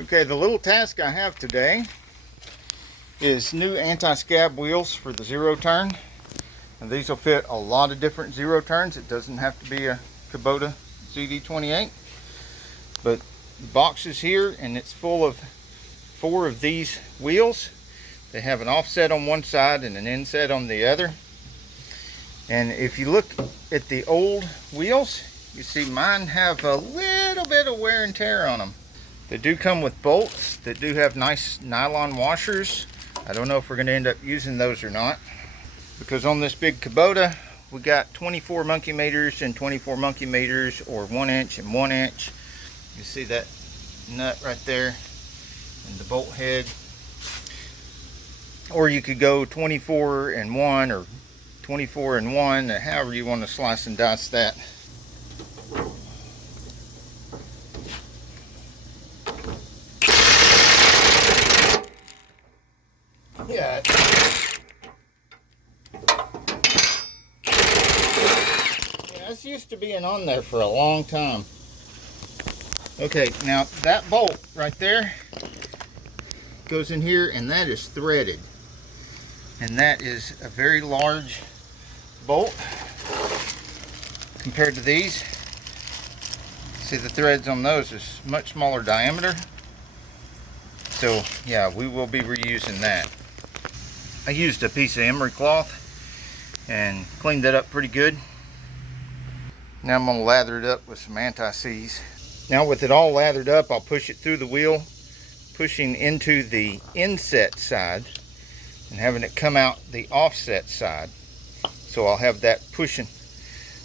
Okay, the little task I have today is new anti-scab wheels for the zero turn. And these will fit a lot of different zero turns. It doesn't have to be a Kubota ZD28. But the box is here and it's full of 4 of these wheels. They have an offset on one side and an inset on the other. And if you look at the old wheels, you see mine have a little bit of wear and tear on them. They do come with bolts that do have nice nylon washers. I don't know if we're going to end up using those or not, because on this big Kubota we got 24 monkey meters and 24 monkey meters, or 1 inch and 1 inch. You see that nut right there and the bolt head. Or you could go 24 and 1 or 24 and 1, however you want to slice and dice that. Yeah. It's used to being on there for a long time. Okay, now that bolt right there goes in here, and that is threaded. And that is a very large bolt compared to these. See, the threads on those is much smaller diameter. So yeah, we will be reusing that. I used a piece of emery cloth and cleaned that up pretty good. Now I'm going to lather it up with some anti-seize. Now with it all lathered up, I'll push it through the wheel, pushing into the inset side and having it come out the offset side. So I'll have that pushing,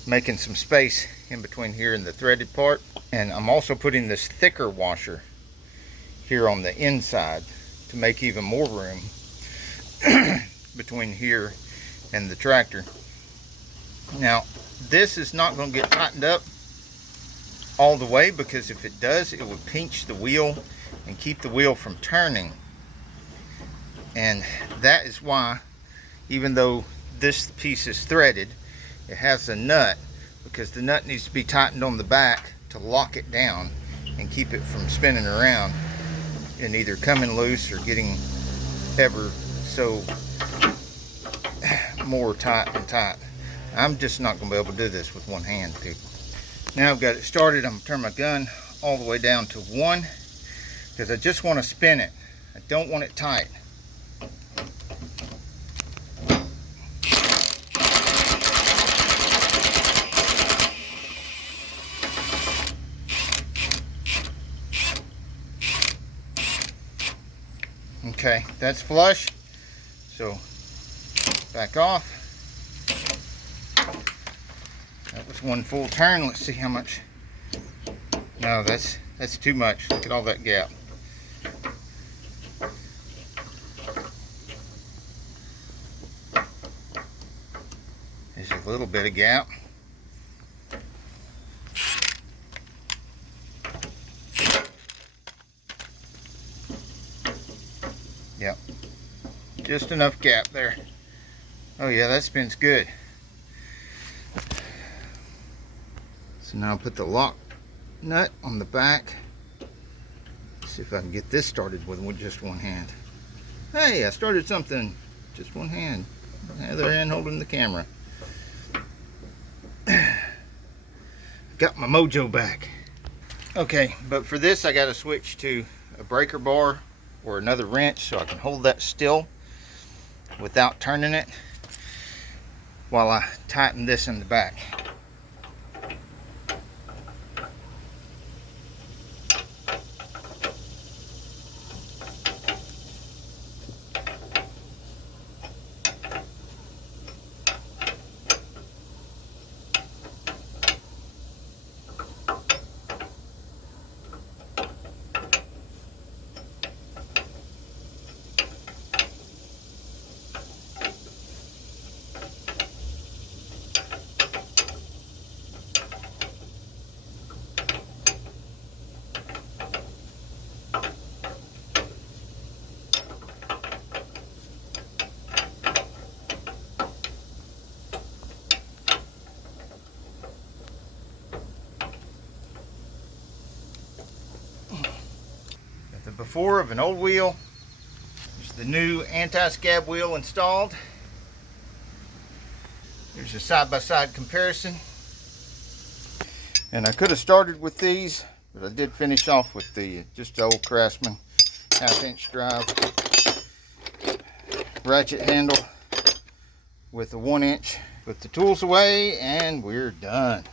making some space in between here and the threaded part. And I'm also putting this thicker washer here on the inside to make even more room between here and the tractor. Now this is not going to get tightened up all the way, because if it does, it would pinch the wheel and keep the wheel from turning. And that is why, even though this piece is threaded, it has a nut, because the nut needs to be tightened on the back to lock it down and keep it from spinning around and either coming loose or getting ever so more tight and tight. I'm just not going to be able to do this with one hand, people. Now I've got it started. I'm going to turn my gun all the way down to 1, because I just want to spin it. I don't want it tight. Okay, that's flush, so back off. That was 1 full turn. Let's see how much. No, that's too much. Look at all that gap. There's a little bit of gap. Yep, just enough gap there. Oh yeah, that spins good. So now I'll put the lock nut on the back. Let's see if I can get this started with just one hand. Hey, I started something. Just one hand. The other hand holding the camera. Got my mojo back. Okay, but for this I got to switch to a breaker bar or another wrench so I can hold that still without turning it while I tighten this in the back. before of an old wheel. There's the new anti-scab wheel installed. Here's a side-by-side comparison. And I could have started with these, but I did finish off with the just old Craftsman 1/2-inch drive ratchet handle with a 1-inch. Put the tools away and we're done.